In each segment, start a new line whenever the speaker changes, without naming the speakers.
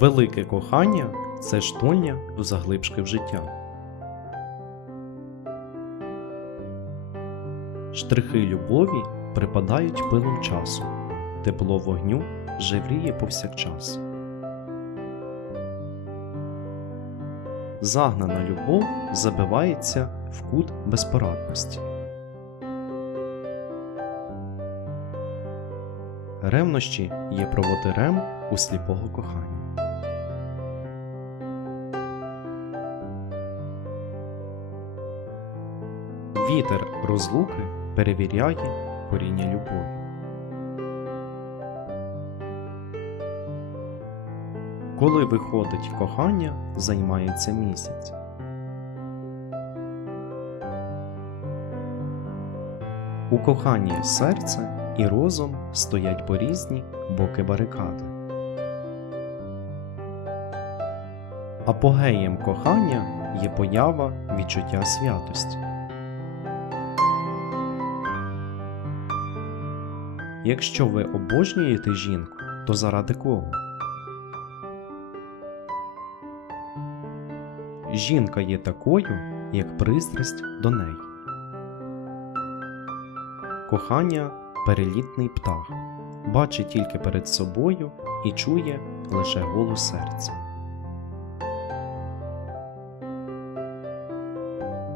Велике кохання це штольня до заглибшки в життя. Штрихи любові припадають пилом часу, тепло вогню живріє повсякчас. Загнана любов забивається в кут безпорадності. Ревнощі є проводирем у сліпого кохання. Вітер розлуки перевіряє коріння любові. Коли виходить кохання, займається місяць. У коханні серце і розум стоять по різні боки барикади. Апогеєм кохання є поява відчуття святості. Якщо ви обожнюєте жінку, то заради кого? Жінка є такою, як пристрасть до неї. Кохання перелітний птах, бачить тільки перед собою і чує лише голос серця.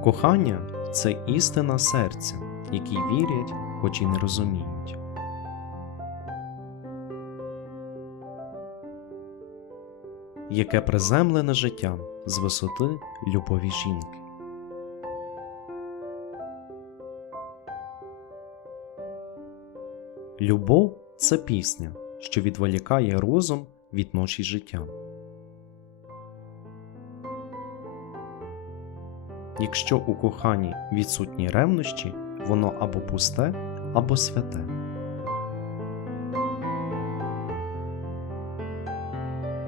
Кохання це істина серця, якій вірять, хоч і не розуміють. Яке приземлене життя з висоти любові жінки. Любов це пісня, що відволікає розум від ночі життя. Якщо у коханні відсутні ревнощі, воно або пусте, або святе.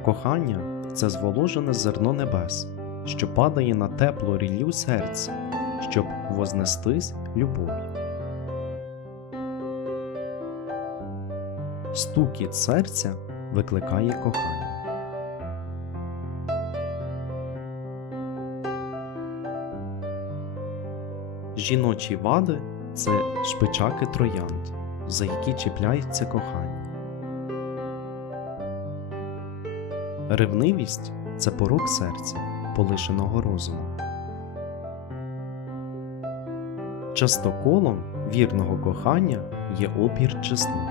Кохання це зволожене зерно небес, що падає на теплу ріллю серця, щоб вознестись любов'ю. Стукіт серця викликає кохання. Жіночі вади це шпичаки троянд, за які чіпляється кохання. Ревнивість це порок серця, полишеного розуму. Частоколом вірного кохання є опір чеснот.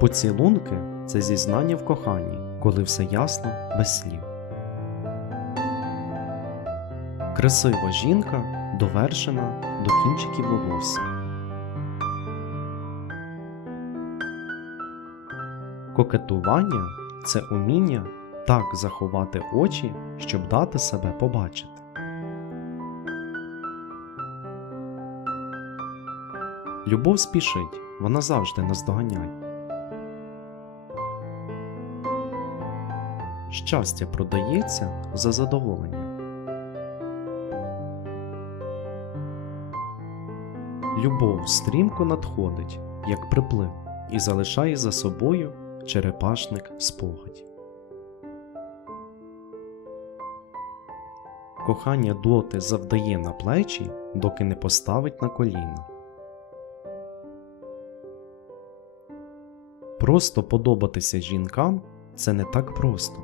Поцілунки це зізнання в коханні, коли все ясно без слів. Красива жінка довершена до кінчиків волосся. Кокетування це уміння так заховати очі, щоб дати себе побачити. Любов спішить, вона завжди наздоганяє. Щастя продається за задоволення. Любов стрімко надходить, як приплив, і залишає за собою черепашник спогадів. Кохання доти завдає на плечі, доки не поставить на коліна. Просто подобатися жінкам це не так просто.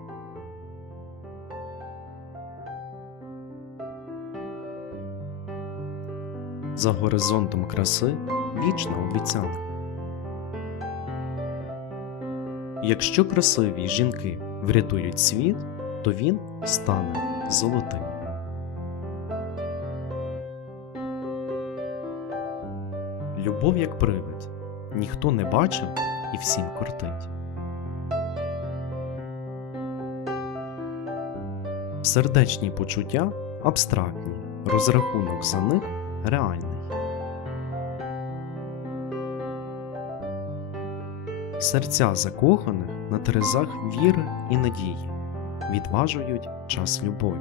За горизонтом краси вічна обіцянка. Якщо красиві жінки врятують світ, то він стане золотим. Любов як привид, ніхто не бачив і всім кортить. Сердечні почуття абстрактні, розрахунок за них реальний. серця закоханих на терезах віри і надії відважують час любові.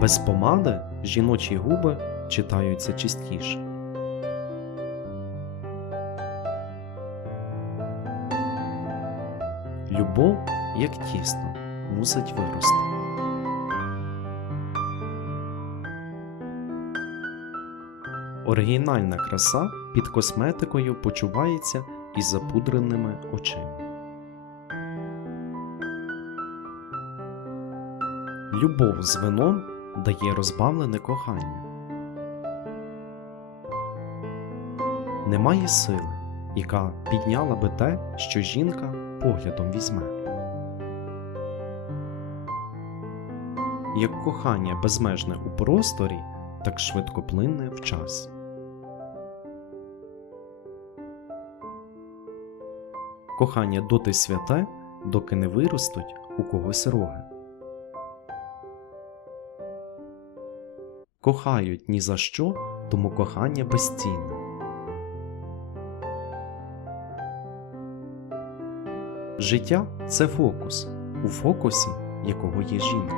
Без помади жіночі губи читаються чистіше. Любов, як тісно, мусить вирости. Оригінальна краса під косметикою почувається із запудреними очима. Любов з вином дає розбавлене кохання. Немає сили, яка підняла би те, що жінка поглядом візьме. Як кохання безмежне у просторі, так швидкоплинне в час. Кохання доти святе, доки не виростуть у когось роги. Кохають ні за що, тому кохання безцінне. Життя це фокус, у фокусі якого є жінка.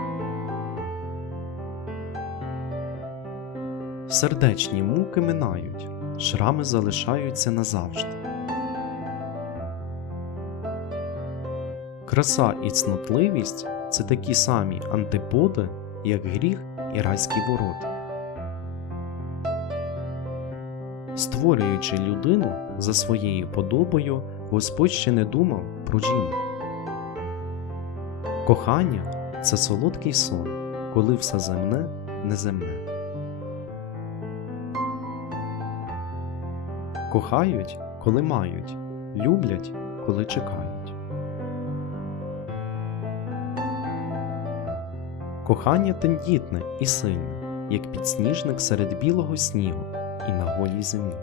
Сердечні муки минають, шрами залишаються назавжди. Краса і цнотливість це такі самі антиподи, як гріх і райські ворота. Створюючи людину за своєю подобою, Господь ще не думав про жінку. Кохання це солодкий сон, коли все земне неземне. Кохають, коли мають, люблять, коли чекають. Кохання тендітне і сильне, як підсніжник серед білого снігу і на голій землі.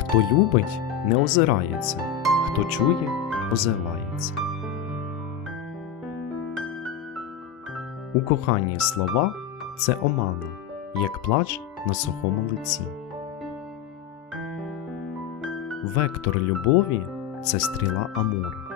Хто любить, не озирається, хто чує, озивається. У коханні слова це омана, як плач на сухому лиці. Вектор любові це стріла Амура.